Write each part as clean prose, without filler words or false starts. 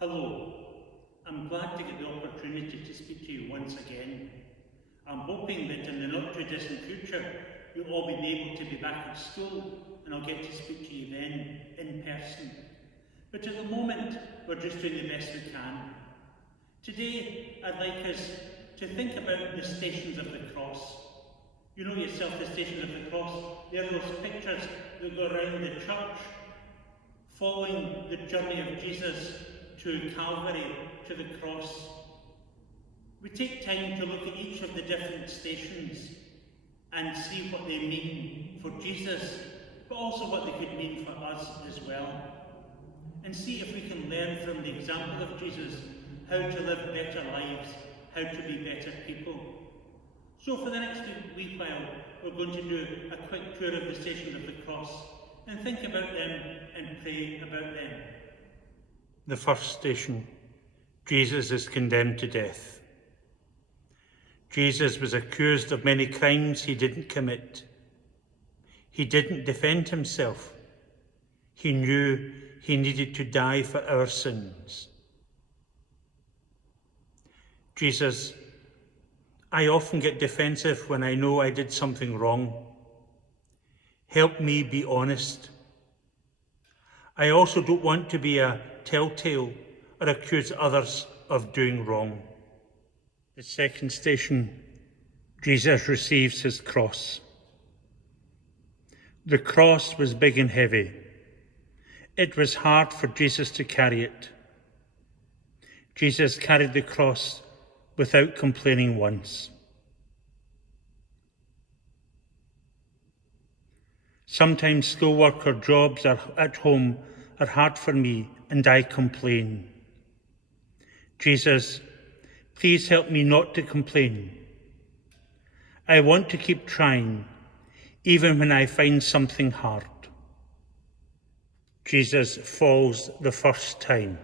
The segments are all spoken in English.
Hello, I'm glad to get the opportunity to speak to you once again. I'm hoping that in the not too distant future, you'll all be able to be back at school and I'll get to speak to you then in person. But at the moment, we're just doing the best we can. Today, I'd like us to think about the Stations of the Cross. You know yourself, the Stations of the Cross, they're those pictures that go around the church, following the journey of Jesus to Calvary, to the cross. We take time to look at each of the different stations and see what they mean for Jesus, but also what they could mean for us as well. And see if we can learn from the example of Jesus how to live better lives, how to be better people. So for the next wee while, we're going to do a quick tour of the Stations of the Cross and think about them and pray about them. The first station, Jesus is condemned to death. Jesus was accused of many crimes he didn't commit. He didn't defend himself. He knew he needed to die for our sins. Jesus, I often get defensive when I know I did something wrong. Help me be honest. I also don't want to be a telltale or accuse others of doing wrong. The second station, Jesus receives his cross. The cross was big and heavy. It was hard for Jesus to carry it. Jesus carried the cross without complaining once. Sometimes schoolwork or jobs at home are hard for me and I complain. Jesus, please help me not to complain. I want to keep trying, even when I find something hard. Jesus falls the first time.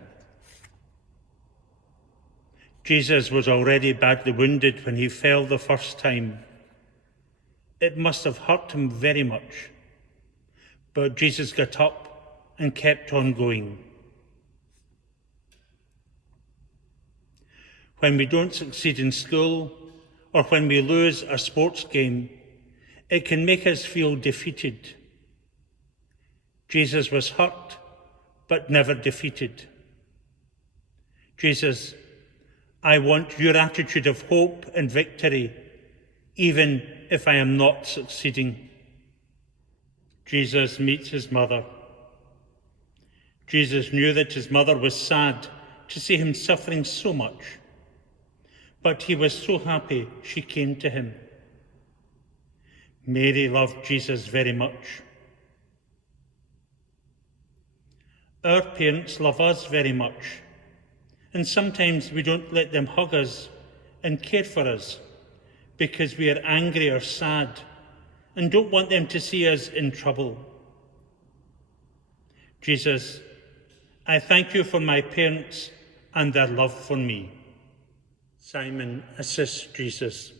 Jesus was already badly wounded when he fell the first time. It must have hurt him very much. But Jesus got up and kept on going. When we don't succeed in school, or when we lose a sports game, it can make us feel defeated. Jesus was hurt, but never defeated. Jesus, I want your attitude of hope and victory, even if I am not succeeding. Jesus meets his mother. Jesus knew that his mother was sad to see him suffering so much, but he was so happy she came to him. Mary loved Jesus very much. Our parents love us very much, and sometimes we don't let them hug us and care for us because we are angry or sad and don't want them to see us in trouble. Jesus, I thank you for my parents and their love for me. Simon assists Jesus.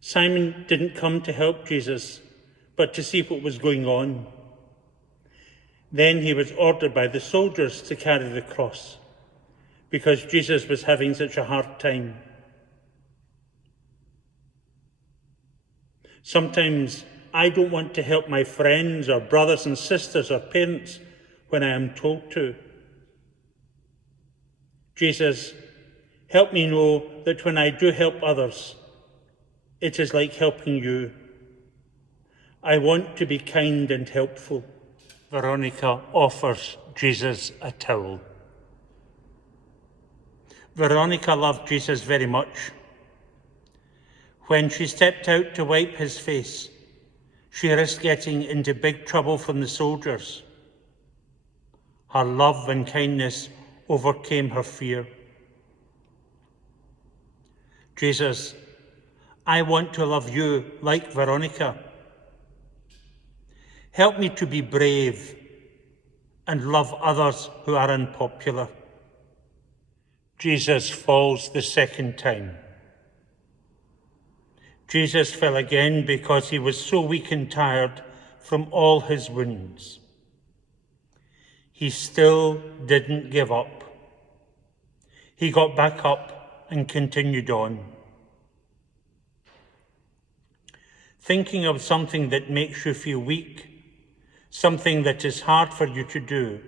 Simon didn't come to help Jesus, but to see what was going on. Then he was ordered by the soldiers to carry the cross because Jesus was having such a hard time. Sometimes I don't want to help my friends or brothers and sisters or parents when I am told to. Jesus, help me know that when I do help others, it is like helping you. I want to be kind and helpful. Veronica offers Jesus a towel. Veronica loved Jesus very much. When she stepped out to wipe his face, she risked getting into big trouble from the soldiers. Her love and kindness overcame her fear. Jesus, I want to love you like Veronica. Help me to be brave and love others who are unpopular. Jesus falls the second time. Jesus fell again because he was so weak and tired from all his wounds. he still didn't give up. He got back up and continued on. Thinking of something that makes you feel weak, something that is hard for you to do,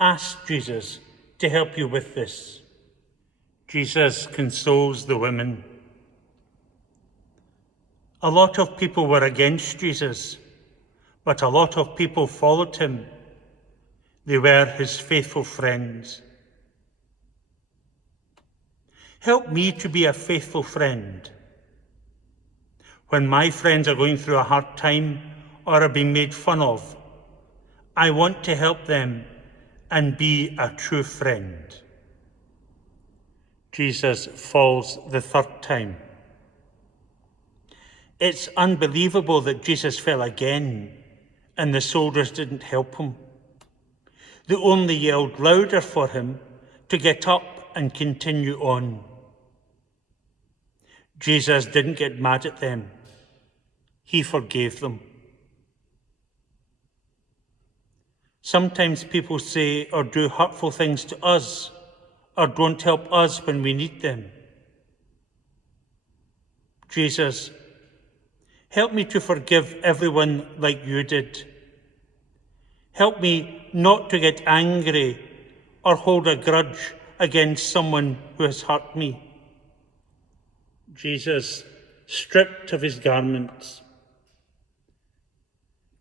ask Jesus to help you with this. Jesus consoles the women. A lot of people were against Jesus, but a lot of people followed him. They were his faithful friends. Help me to be a faithful friend. When my friends are going through a hard time or are being made fun of, I want to help them and be a true friend. Jesus falls the third time. It's unbelievable that Jesus fell again and the soldiers didn't help him. They only yelled louder for him to get up and continue on. Jesus didn't get mad at them. He forgave them. Sometimes people say or do hurtful things to us or don't help us when we need them. Jesus, help me to forgive everyone like you did. Help me not to get angry or hold a grudge against someone who has hurt me. Jesus, stripped of his garments.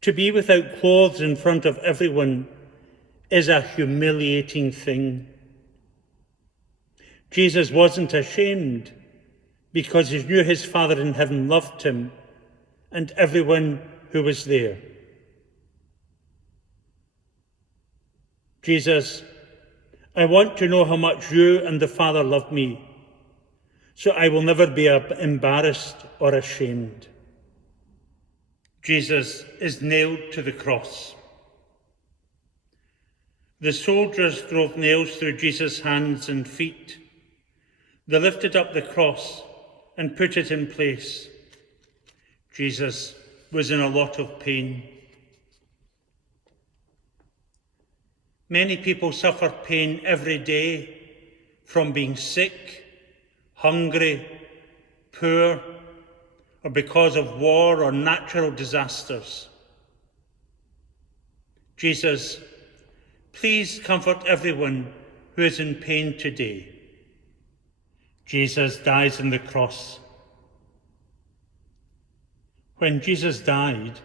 To be without clothes in front of everyone is a humiliating thing. Jesus wasn't ashamed because he knew his Father in heaven loved him and everyone who was there. Jesus, I want to know how much you and the Father love me, so I will never be embarrassed or ashamed. Jesus is nailed to the cross. The soldiers drove nails through Jesus' hands and feet. They lifted up the cross and put it in place. Jesus was in a lot of pain. Many people suffer pain every day from being sick, hungry, poor, or because of war or natural disasters. Jesus, please comfort everyone who is in pain today. Jesus dies on the cross. When Jesus died,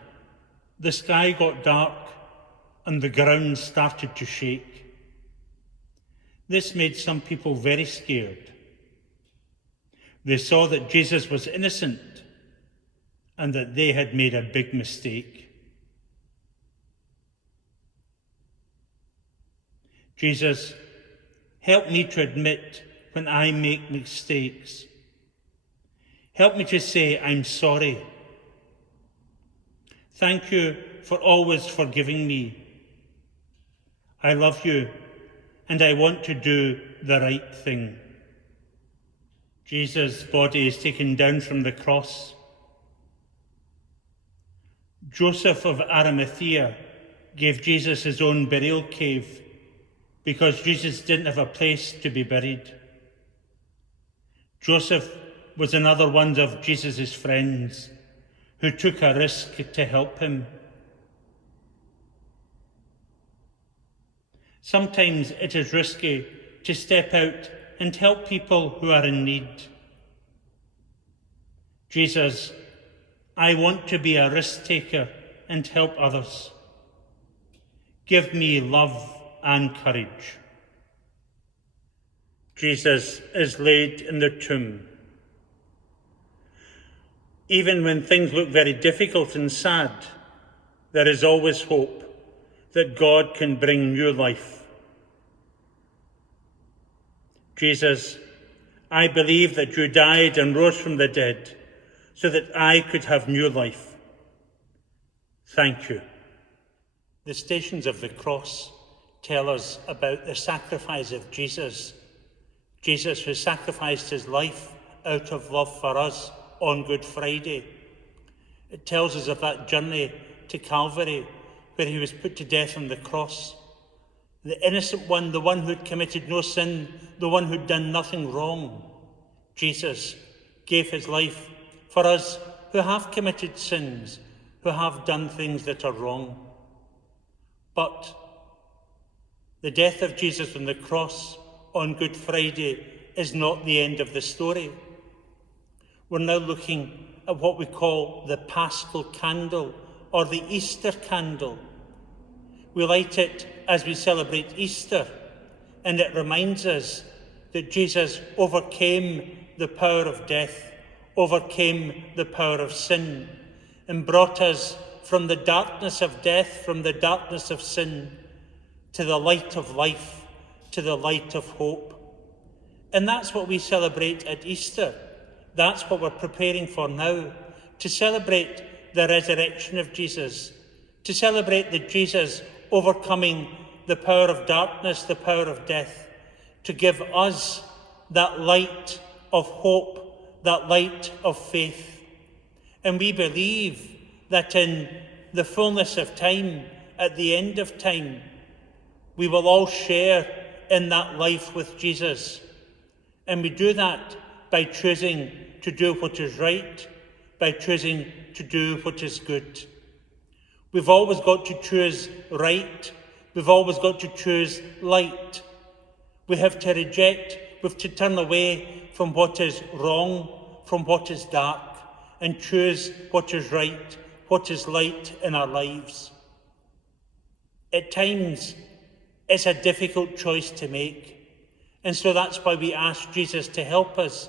the sky got dark and the ground started to shake. This made some people very scared. They saw that Jesus was innocent and that they had made a big mistake. Jesus, help me to admit when I make mistakes. Help me to say I'm sorry. Thank you for always forgiving me. I love you and I want to do the right thing. Jesus' body is taken down from the cross. Joseph of Arimathea gave Jesus his own burial cave because Jesus didn't have a place to be buried. Joseph was another one of Jesus' friends who took a risk to help him. Sometimes it is risky to step out and help people who are in need. Jesus, I want to be a risk taker and help others. Give me love and courage. Jesus is laid in the tomb. Even when things look very difficult and sad, there is always hope that God can bring new life. Jesus, I believe that you died and rose from the dead so that I could have new life. Thank you. The Stations of the Cross tell us about the sacrifice of Jesus. Jesus who sacrificed his life out of love for us on Good Friday. It tells us of that journey to Calvary where he was put to death on the cross. The innocent one, the one who had committed no sin, the one who had done nothing wrong. Jesus gave his life for us who have committed sins, who have done things that are wrong. But the death of Jesus on the cross on Good Friday is not the end of the story. We're now looking at what we call the Paschal Candle, or the Easter Candle. We light it as we celebrate Easter, and it reminds us that Jesus overcame the power of death, overcame the power of sin, and brought us from the darkness of death, from the darkness of sin, to the light of life, to the light of hope. And that's what we celebrate at Easter. That's what we're preparing for now, to celebrate the resurrection of Jesus, to celebrate that Jesus overcoming the power of darkness, the power of death, to give us that light of hope, that light of faith. And we believe that in the fullness of time, at the end of time, we will all share in that life with Jesus. And we do that by choosing to do what is right, by choosing to do what is good. We've always got to choose right. We've always got to choose light. We have to reject, we have to turn away from what is wrong, from what is dark, and choose what is right, what is light in our lives. At times, it's a difficult choice to make. And so that's why we ask Jesus to help us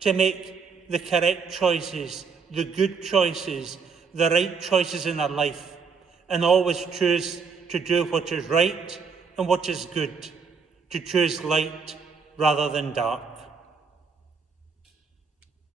to make the correct choices, the good choices, the right choices in our life, and always choose to do what is right and what is good, to choose light rather than dark.